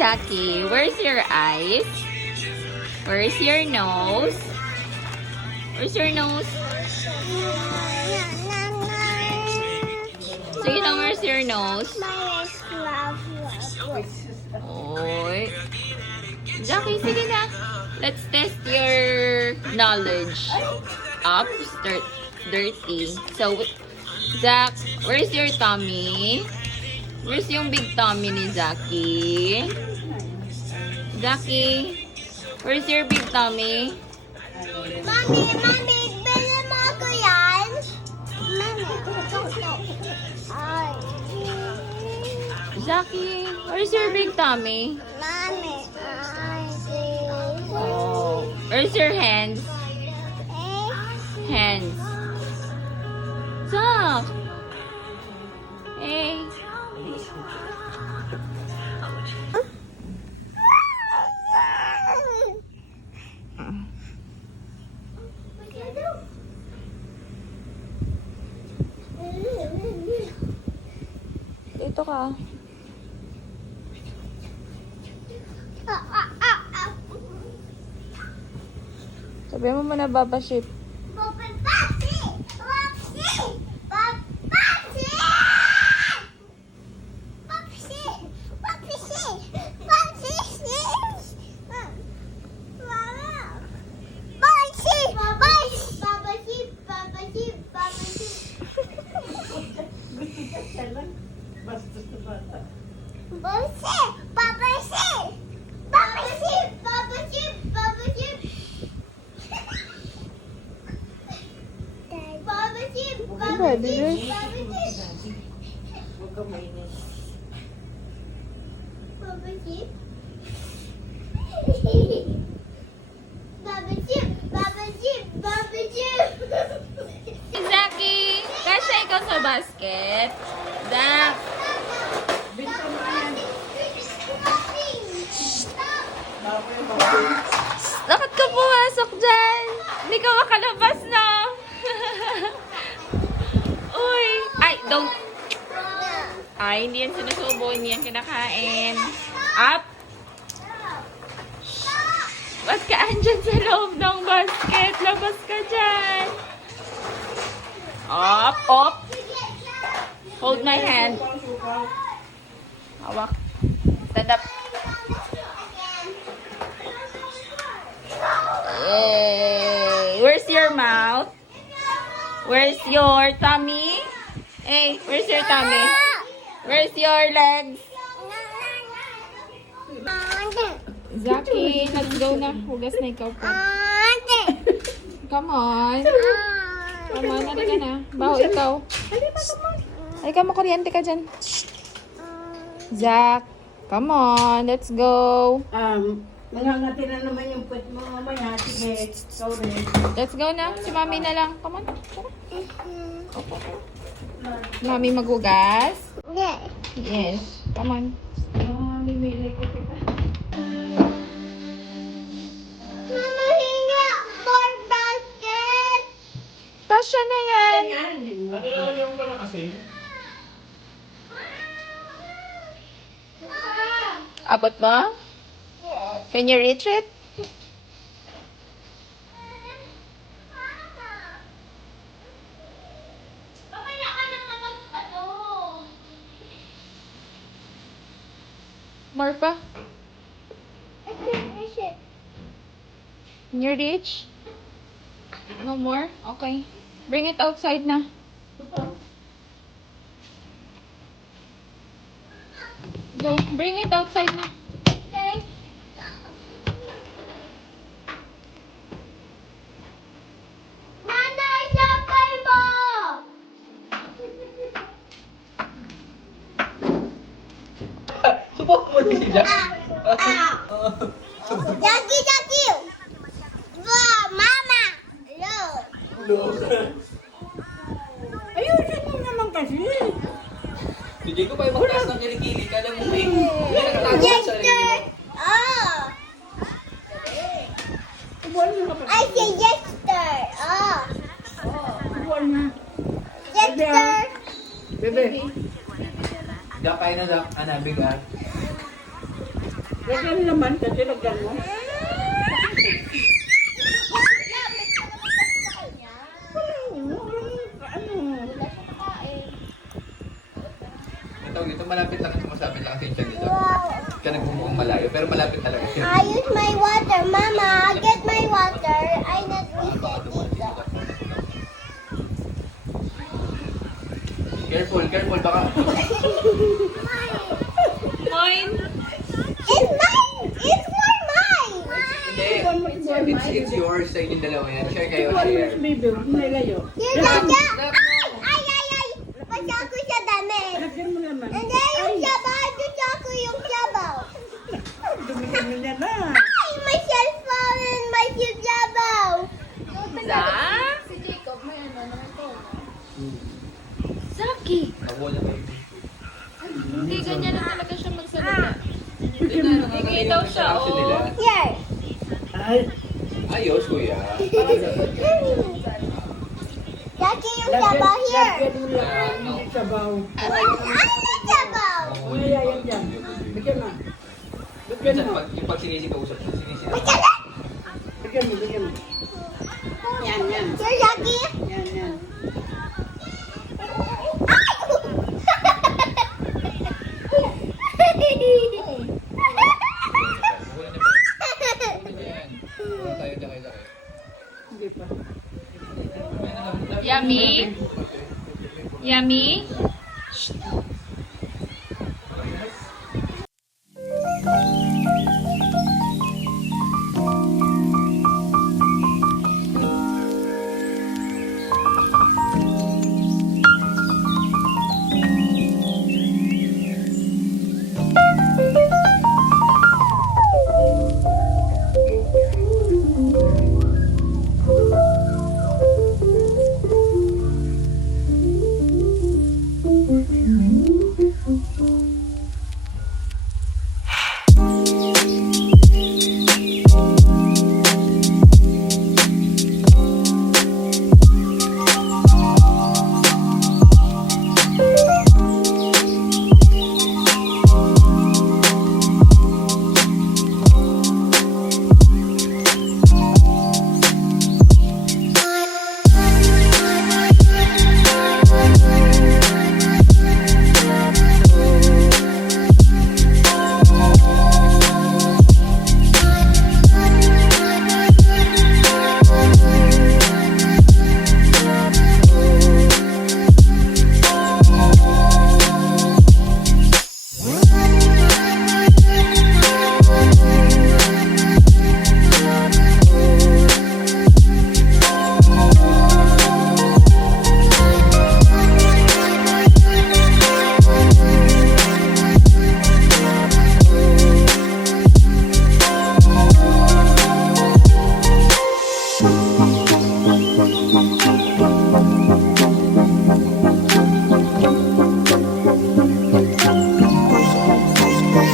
Zaki, where's your eyes? Where's your nose? Where's your nose? Sige lang, where's your nose? Oy. Zaki, sige na. Let's test your knowledge. Up, start dirty. So, Zach, where's your tummy? Where's yung big tummy ni Zaki? Zaki, where's your big tummy? Mami, bili mo ako yan? Ay. Zaki, where's your big tummy? Mami, Oh, where's your hands? Hands. Zach. Hey. Dito ka. Sabi mo muna, Baba Sheep. Zaki, kasya ikaw sa basket. Zach. Bakit ka pumasok dyan? Hindi ka makalabas na. Uy. Ay, don't. Ay, hindi yan sinusubo. Hindi yan kinakain. Up. Ba't ka andyan sa loob ng basket? Labas ka dyan. Up, up. Hold my hand. Hawak. Stand up. Yay. Where's your mouth? Where's your tummy? Hey, where's your tummy? Where's your legs? Zaki, let's go na. Hugas na ikaw pa. Come on. Come on, halika na. Baho ikaw. Halika mo, kuryente ka dyan. Zach, come on, let's go. Nangangati na naman yung puwet mo mamaya. Sige, sorry. Let's go na. Si Mami na lang. Come on. Mami maghugas? Yes. Come on. Mimili ko kita. Mama, hinga! More basket! Kasya na yan. Ano yung pala kasi? Abot mo? Can you reach it? More pa? Can you reach? No more? Okay. Bring it outside na. Go. Bring it outside na. Okay. Nanay, sabay mo! Subok mo din siya. Jackie! Mama! Hello! Ayusin mo naman kasi. Si Jacob ay magtaas ng kilikili. Kala mo may nagtatago sa sarili mo. Oh! Buwan mo ka pa. I say Jester! Oh! Buwan na. Jester! Bebe. Dakay na dak. Ana, bigat. Lagyan naman kasi lagyan mo. Ang tawag dito, malapit lang at masapit lang kasi yung tiyan nila. Siya nagbumukhang malayo, pero malapit talaga siya. I use my water, Mama. Get my water. I not use it. Careful, careful, baka... Moin! It's mine. It's for mine. Hindi, it's yours sa inyong dalawa yan. Share kayo, Ikuan mo share. si baby. Nilayo. Yung dada. Ay, ay, ay. Pasya ko sa damit. Lagyan mo naman. Hindi, yung sabaw. Gusto ko yung sabaw. Dumi-dumi niya na. Ay, my cellphone and my sabaw. Za? Zaki! Ako na kayo. Hindi, ganyan na talaga siya magsalita. Bigyan mo. Hingi daw siya, Reaction oh. nila. Here. Ay, Ayos, kuya. Jackie, yung sabaw here. lagyan mo lang ang sabaw. I like sabaw. Ano yan dyan? Bigyan mo. Bigyan Minsan, mo. yung pag sinisigaw-usap, sinisigaw. Bigyan mo, bigyan mo. Yan, yan. Here, Jackie. Yan, yan. Wala tayo dakay-dakay. Hindi pa. Yummy? Yummy?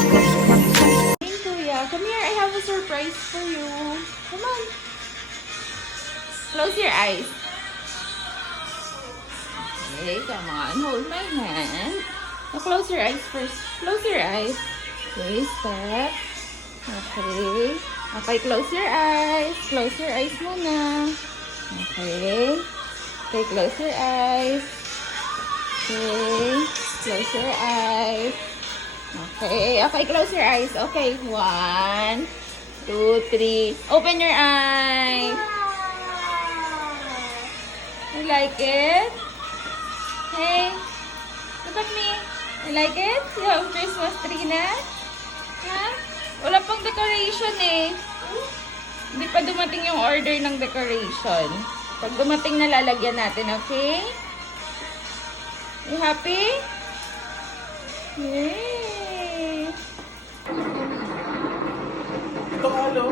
Hey, Kuya. Come here. I have a surprise for you. Come on. Close your eyes. Okay, come on. Hold my hand. Now close your eyes first. Close your eyes. Okay, step. Okay. Okay, close your eyes. Close your eyes muna. Okay. Okay, close your eyes. Okay. Close your eyes. Okay. Okay, close your eyes. Okay. 1, 2, 3. Open your eyes. You like it? Hey, look at me. You like it? You have Christmas tree na? Ha? Wala pang decoration eh. Hindi pa dumating yung order ng decoration. Pag dumating na lalagyan natin, okay? You happy? Yay! Ito, alo.